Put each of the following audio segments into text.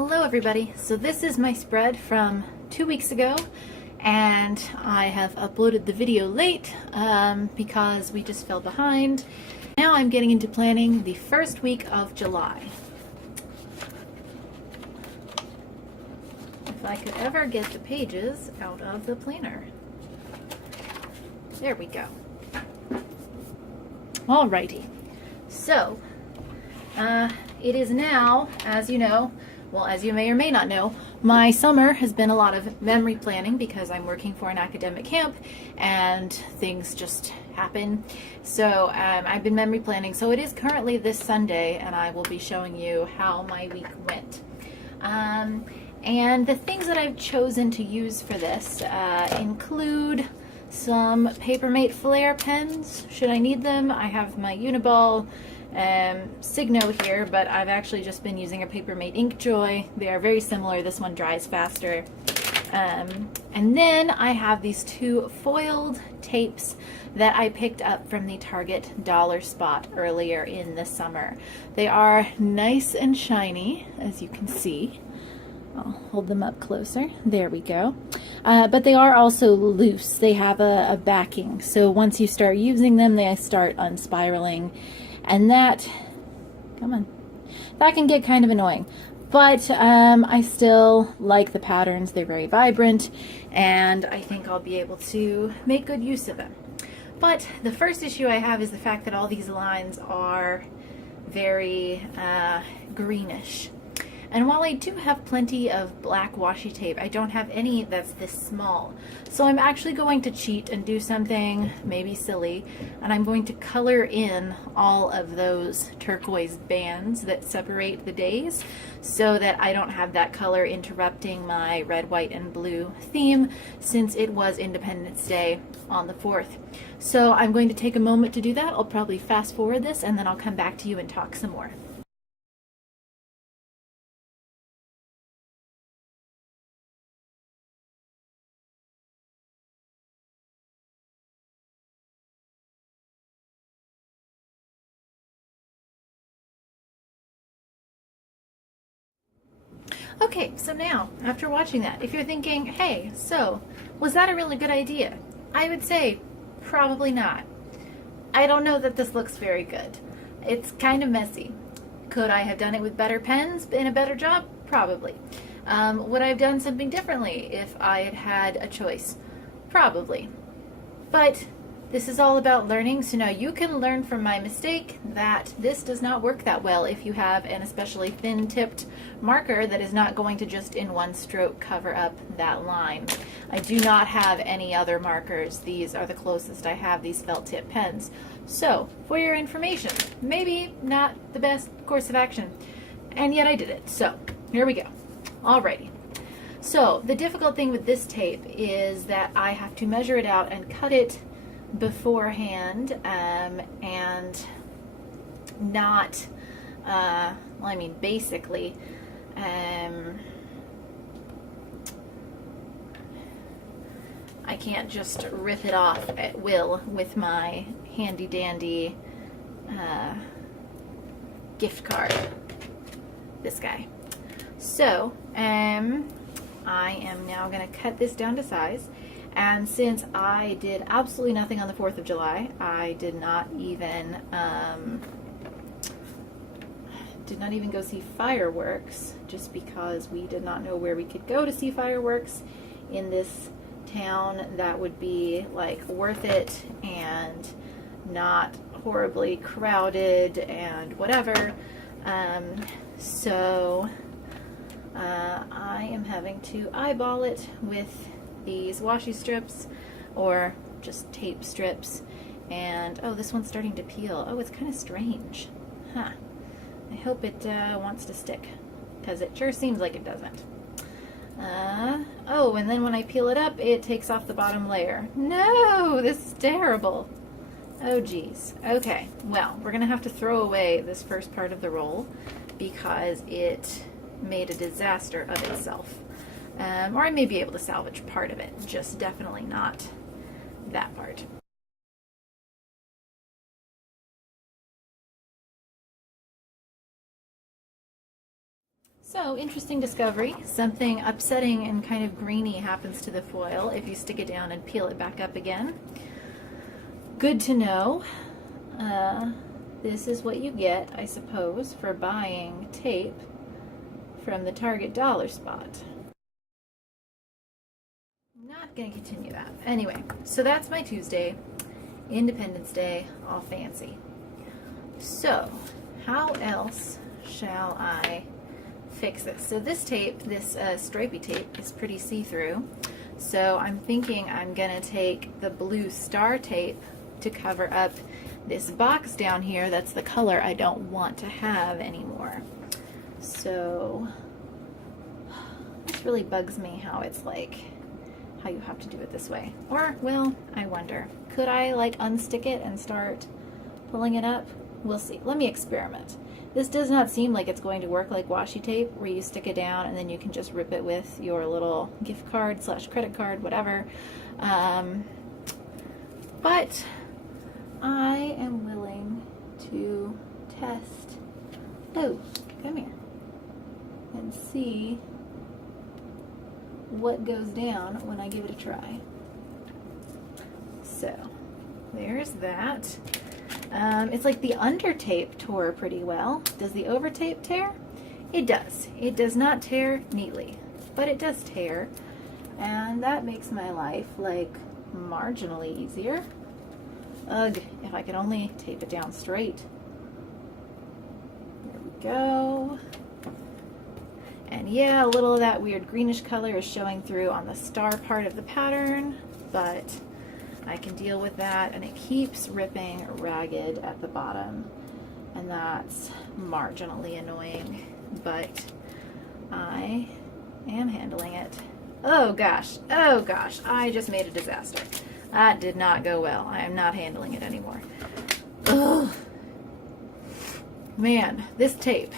Hello everybody. So this is my spread from 2 weeks ago, and I have uploaded the video late because we just fell behind. Now I'm getting into planning the first week of July. If I could ever get the pages out of the planner. There we go. Alrighty. So, it is now, as you know, well, as you may or may not know, my summer has been a lot of memory planning because I'm working for an academic camp and things just happen. So I've been memory planning. So it is currently this Sunday, and I will be showing you how my week went. And the things that I've chosen to use for this include some Papermate Flare pens, should I need them. I have my Uniball Signo here, but I've actually just been using a Papermate Inkjoy. They are very similar. This one dries faster. And then I have these two foiled tapes that I picked up from the Target dollar spot earlier in the summer. They are nice and shiny, as you can see. I'll hold them up closer. There we go. But they are also loose. They have a backing. So once you start using them, they start unspiraling. And that, come on, that can get kind of annoying. But I still like the patterns. They're very vibrant, and I think I'll be able to make good use of them. But the first issue I have is the fact that all these lines are very greenish. And while I do have plenty of black washi tape, I don't have any that's this small. So I'm actually going to cheat and do something maybe silly, and I'm going to color in all of those turquoise bands that separate the days so that I don't have that color interrupting my red, white, and blue theme, since it was Independence Day on the 4th. So I'm going to take a moment to do that. I'll probably fast forward this, and then I'll come back to you and talk some more. Okay, so now, after watching that, if you're thinking, hey, so, was that a really good idea? I would say, probably not. I don't know that this looks very good. It's kind of messy. Could I have done it with better pens in a better job? Probably. Would I have done something differently if I had had a choice? Probably. But this is all about learning, so now you can learn from my mistake that this does not work that well if you have an especially thin-tipped marker that is not going to just in one stroke cover up that line. I do not have any other markers. These are the closest I have, these felt tip pens. So, for your information, maybe not the best course of action, and yet I did it. So, here we go. Alrighty. So, the difficult thing with this tape is that I have to measure it out and cut it beforehand, and not, well, I mean, basically, I can't just rip it off at will with my handy dandy gift card, this guy. So, I am now going to cut this down to size. And since I did absolutely nothing on the 4th of July, I did not even go see fireworks, just because we did not know where we could go to see fireworks in this town that would be like worth it and not horribly crowded and whatever. So I am having to eyeball it with these washi strips, or just tape strips. And oh, this one's starting to peel. Oh, it's kind of strange. Huh. I hope it wants to stick, because it sure seems like it doesn't. Oh, and then when I peel it up, it takes off the bottom layer. No, this is terrible. Oh geez. Okay, well, we're gonna have to throw away this first part of the roll because it made a disaster of itself. Or I may be able to salvage part of it, just definitely not that part. So, interesting discovery. Something upsetting and kind of grainy happens to the foil if you stick it down and peel it back up again. Good to know. This is what you get, I suppose, for buying tape from the Target dollar spot. Not going to continue that. Anyway, so that's my Tuesday, Independence Day, all fancy. So, how else shall I fix this? So this tape, this stripy tape, is pretty see-through. So I'm thinking I'm going to take the blue star tape to cover up this box down here that's the color I don't want to have anymore. So this really bugs me how it's like, how you have to do it this way. Or, well, I wonder, could I like unstick it and start pulling it up? We'll see. Let me experiment. This does not seem like it's going to work like washi tape, where you stick it down and then you can just rip it with your little gift card / credit card, whatever. But I am willing to test. Oh, come here. And see what goes down when I give it a try. So, there's that. It's like the under tape tore pretty well. Does the over tape tear? It does. It does not tear neatly, but it does tear, and that makes my life like marginally easier. Ugh, if I could only tape it down straight. There we go. And yeah, a little of that weird greenish color is showing through on the star part of the pattern, but I can deal with that, and it keeps ripping ragged at the bottom, and that's marginally annoying, but I am handling it. Oh gosh, I just made a disaster. That did not go well. I am not handling it anymore. Ugh. Man, this tape,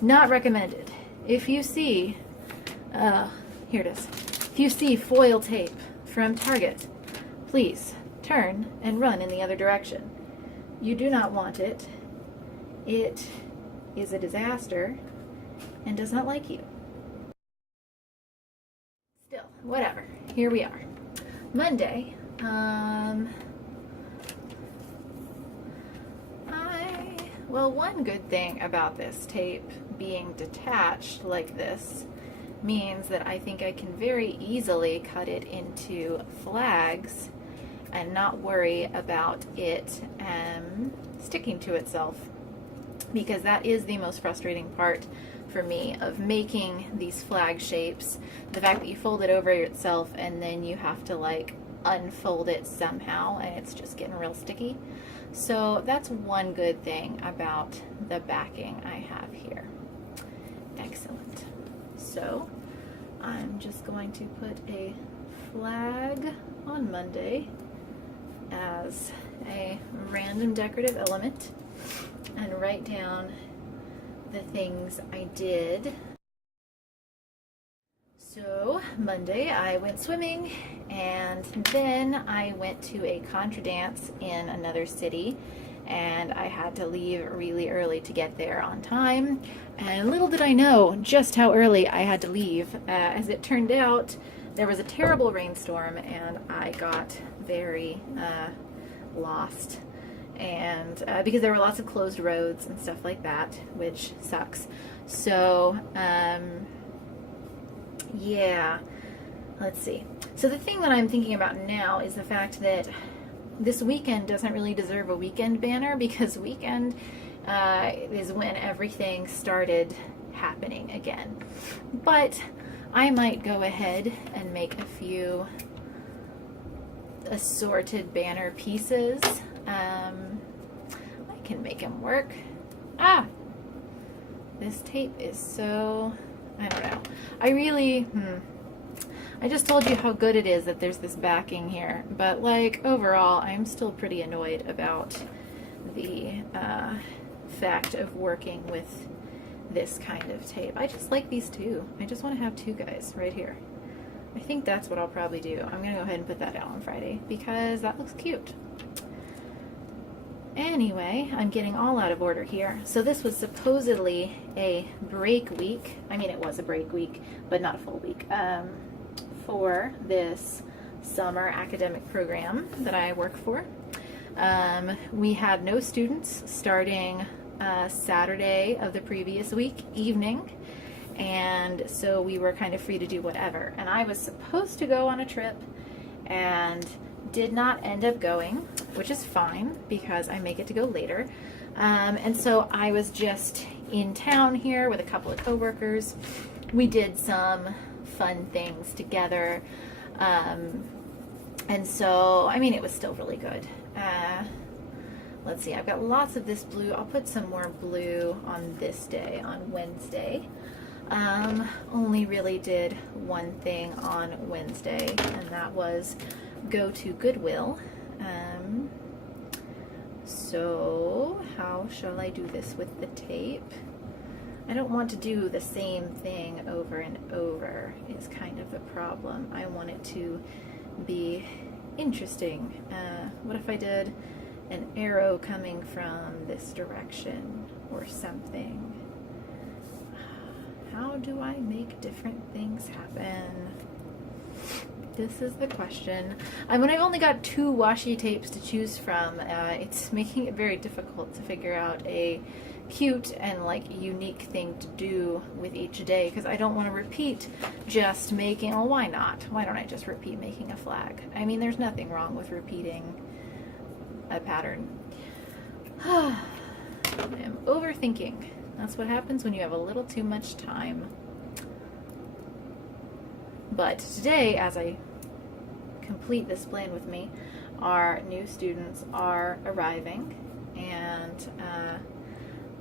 not recommended. If you see, here it is. If you see foil tape from Target, please turn and run in the other direction. You do not want it. It is a disaster and does not like you. Still, whatever. Here we are. Monday. Well, one good thing about this tape being detached like this means that I think I can very easily cut it into flags and not worry about it sticking to itself, because that is the most frustrating part for me of making these flag shapes. The fact that you fold it over itself and then you have to like unfold it somehow, and it's just getting real sticky. So that's one good thing about the backing I have here. Excellent. So I'm just going to put a flag on Monday as a random decorative element and write down the things I did. So Monday I went swimming, and then I went to a contra dance in another city, and I had to leave really early to get there on time, and little did I know just how early I had to leave. As it turned out, there was a terrible rainstorm and I got very lost, and because there were lots of closed roads and stuff like that, which sucks. So yeah, let's see. So the thing that I'm thinking about now is the fact that this weekend doesn't really deserve a weekend banner, because weekend is when everything started happening again. But I might go ahead and make a few assorted banner pieces. I can make them work. This tape is so, I don't know. I really, I just told you how good it is that there's this backing here, but like overall, I'm still pretty annoyed about the fact of working with this kind of tape. I just like these two. I just want to have two guys right here. I think that's what I'll probably do. I'm gonna go ahead and put that out on Friday because that looks cute. Anyway, I'm getting all out of order here. So this was supposedly a break week. I mean, it was a break week, but not a full week, for this summer academic program that I work for. We had no students starting Saturday of the previous week evening, and so we were kind of free to do whatever. And I was supposed to go on a trip and did not end up going, which is fine because I may get to go later. And so I was just in town here with a couple of coworkers. We did some fun things together. And so, I mean, it was still really good. Let's see, I've got lots of this blue. I'll put some more blue on this day, on Wednesday. Only really did one thing on Wednesday, and that was go to Goodwill. So how shall I do this with the tape? I don't want to do the same thing over and over is kind of the problem. I want it to be interesting. What if I did an arrow coming from this direction or something? How do I make different things happen? This is the question. When I've only got 2 washi tapes to choose from, it's making it very difficult to figure out a cute and like unique thing to do with each day, because I don't want to repeat just making, well, why not? Why don't I just repeat making a flag? I mean, there's nothing wrong with repeating a pattern. I am overthinking. That's what happens when you have a little too much time. But today, as I complete this plan with me, our new students are arriving, and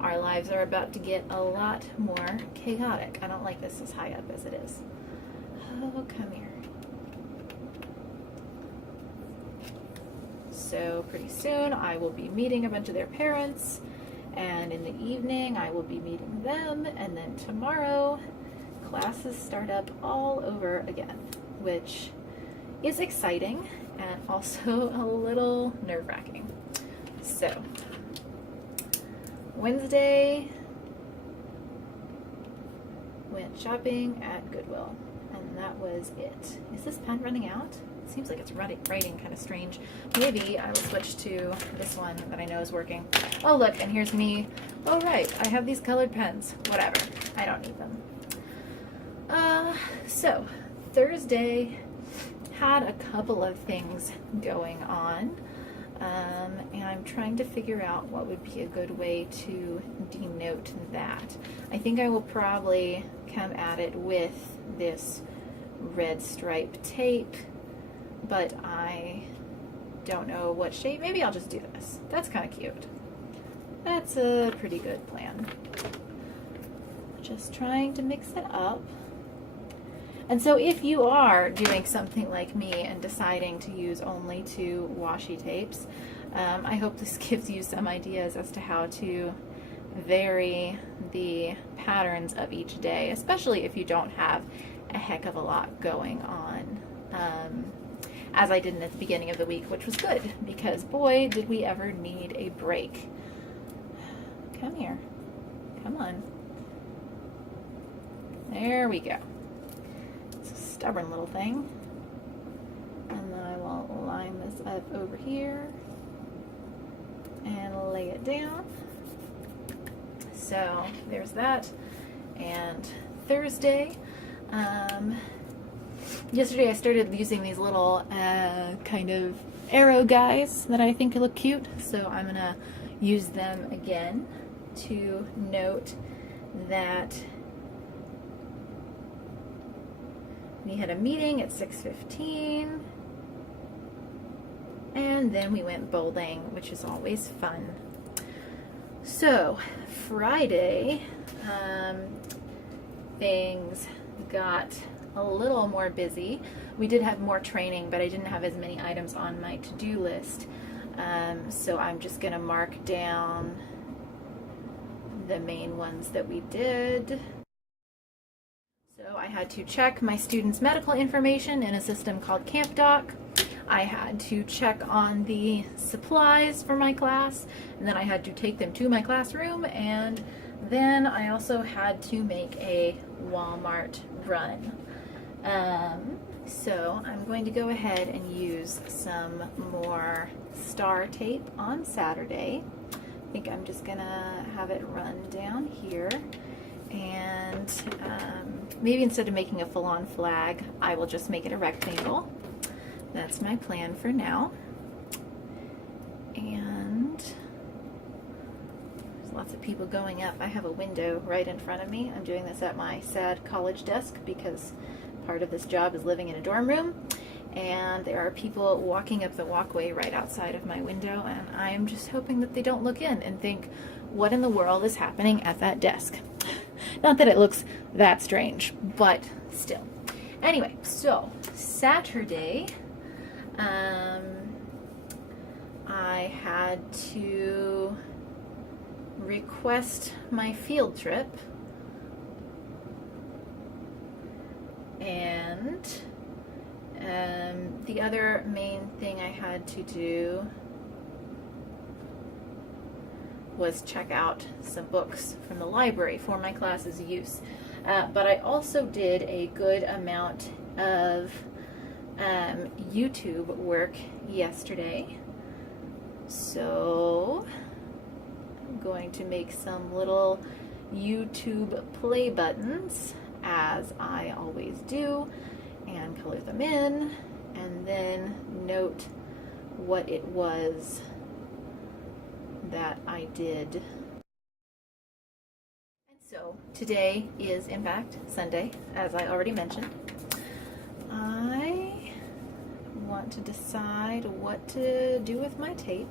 our lives are about to get a lot more chaotic. I don't like this as high up as it is. Oh, come here. So pretty soon I will be meeting a bunch of their parents, and in the evening I will be meeting them, and then tomorrow classes start up all over again, which is exciting and also a little nerve-wracking. So Wednesday went shopping at Goodwill, and that was it. Is this pen running out? It seems like it's writing kind of strange. Maybe I will switch to this one that I know is working. Oh look, and here's me. Oh right, I have these colored pens. Whatever, I don't need them. So Thursday had a couple of things going on, and I'm trying to figure out what would be a good way to denote that. I think I will probably come at it with this red stripe tape, but I don't know what shape. Maybe I'll just do this. That's kind of cute. That's a pretty good plan. Just trying to mix it up. And so if you are doing something like me and deciding to use only 2 washi tapes, I hope this gives you some ideas as to how to vary the patterns of each day, especially if you don't have a heck of a lot going on, as I didn't at the beginning of the week, which was good, because boy, did we ever need a break. Come here. Come on. There we go. Stubborn little thing. And then I will line this up over here and lay it down. So there's that. And Thursday, yesterday I started using these little kind of arrow guys that I think look cute, so I'm gonna use them again to note that we had a meeting at 6:15, and then we went bowling, which is always fun. So Friday, things got a little more busy. We did have more training, but I didn't have as many items on my to-do list. So I'm just gonna mark down the main ones that we did. So I had to check my students' medical information in a system called CampDoc. I had to check on the supplies for my class, and then I had to take them to my classroom, and then I also had to make a Walmart run. So I'm going to go ahead and use some more star tape on Saturday. I think I'm just gonna have it run down here, and maybe instead of making a full-on flag, I will just make it a rectangle. That's my plan for now. And there's lots of people going up. I have a window right in front of me. I'm doing this at my sad college desk because part of this job is living in a dorm room, and there are people walking up the walkway right outside of my window, and I am just hoping that they don't look in and think, what in the world is happening at that desk? Not that it looks that strange, but still. Anyway, so Saturday, I had to request my field trip, and the other main thing I had to do was check out some books from the library for my class's use. But I also did a good amount of YouTube work yesterday. So I'm going to make some little YouTube play buttons, as I always do, and color them in, and then note what it was that I did. And so today is in fact Sunday, as I already mentioned. I want to decide what to do with my tape.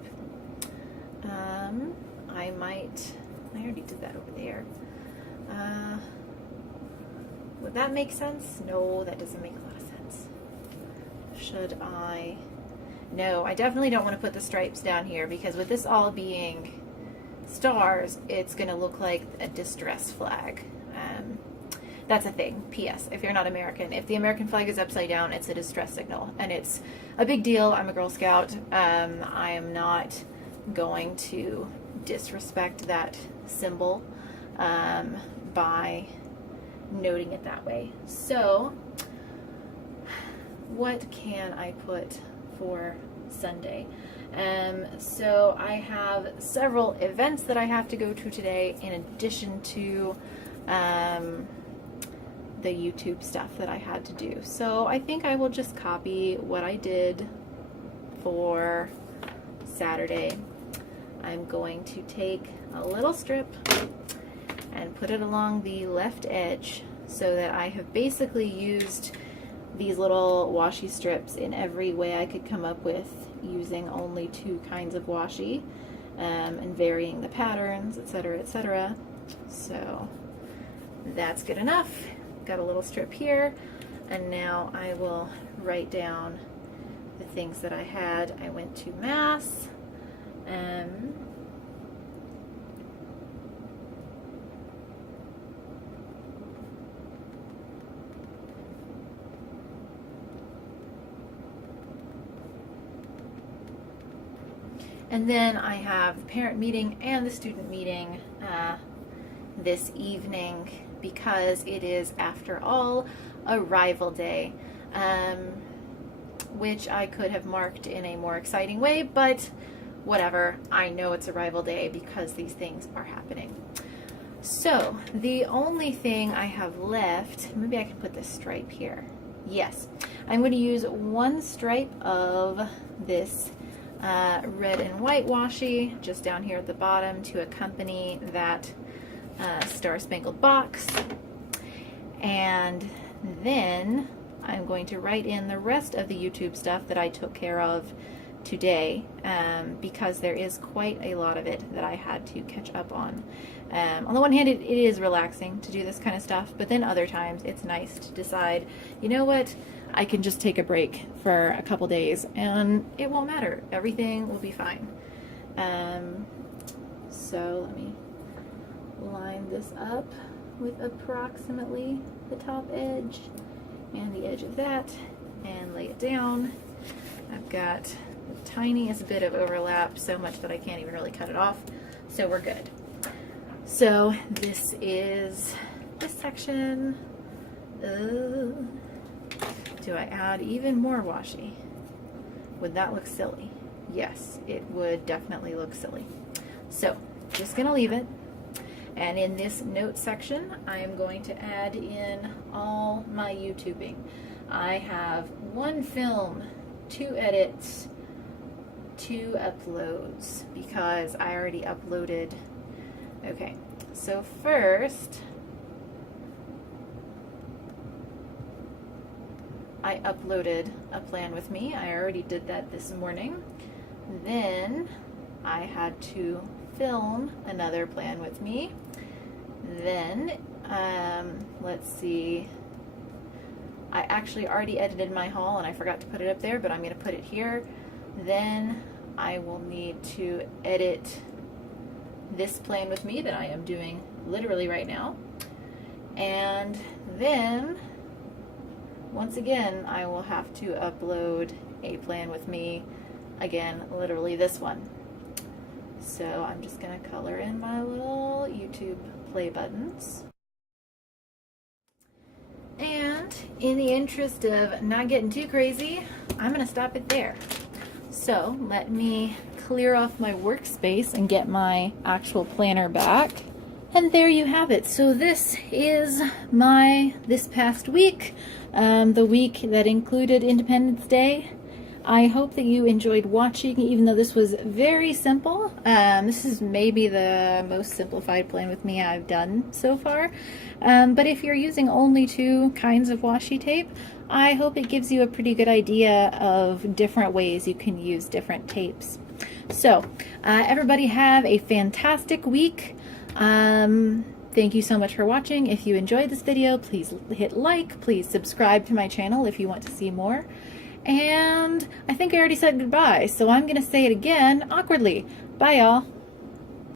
I already did that over there. Would that make sense? No, that doesn't make a lot of sense. Should I? No, I definitely don't want to put the stripes down here, because with this all being stars, it's going to look like a distress flag. That's a thing. P.S. If you're not American, if the American flag is upside down, it's a distress signal, and it's a big deal. I'm a Girl Scout. I am not going to disrespect that symbol by noting it that way. So what can I put for Sunday? So I have several events that I have to go to today, in addition to the YouTube stuff that I had to do. So I think I will just copy what I did for Saturday. I'm going to take a little strip and put it along the left edge, so that I have basically used these little washi strips in every way I could come up with, using only 2 kinds of washi, and varying the patterns, etc., etc. So that's good enough. Got a little strip here, and now I will write down the things that I had. I went to Mass. And then I have the parent meeting and the student meeting this evening, because it is, after all, Arrival Day, which I could have marked in a more exciting way, but whatever. I know it's Arrival Day because these things are happening. So the only thing I have left, maybe I can put this stripe here. Yes, I'm going to use 1 stripe of this red and white washi just down here at the bottom to accompany that Star-Spangled box, and then I'm going to write in the rest of the YouTube stuff that I took care of today, because there is quite a lot of it that I had to catch up on. On the one hand, it is relaxing to do this kind of stuff, but then other times it's nice to decide, you know what, I can just take a break for a couple days and it won't matter. Everything will be fine. So let me line this up with approximately the top edge and the edge of that, and lay it down, I've got the tiniest bit of overlap, so much that I can't even really cut it off, so we're good. So this is this section. Do I add even more washi? Would that look silly? Yes, it would definitely look silly. So just gonna leave it. And in this note section, I am going to add in all my YouTubing. I have 1 film, 2 edits, 2 uploads, because I already uploaded. Okay, so first, I uploaded a plan with me. I already did that this morning. Then I had to film another plan with me. Then, let's see, I actually already edited my haul and I forgot to put it up there, but I'm going to put it here. Then I will need to edit this plan with me that I am doing literally right now. And then, once again, I will have to upload a plan with me, again, literally this one. So I'm just going to color in my little YouTube play buttons. And in the interest of not getting too crazy, I'm going to stop it there. So let me clear off my workspace and get my actual planner back. And there you have it. So this is this past week, the week that included Independence Day. I hope that you enjoyed watching, even though this was very simple. This is maybe the most simplified plan with me I've done so far. But if you're using only 2 kinds of washi tape, I hope it gives you a pretty good idea of different ways you can use different tapes. So, everybody have a fantastic week. Thank you so much for watching. If you enjoyed this video, please hit like, please subscribe to my channel if you want to see more. And I think I already said goodbye, so I'm going to say it again awkwardly. Bye, y'all.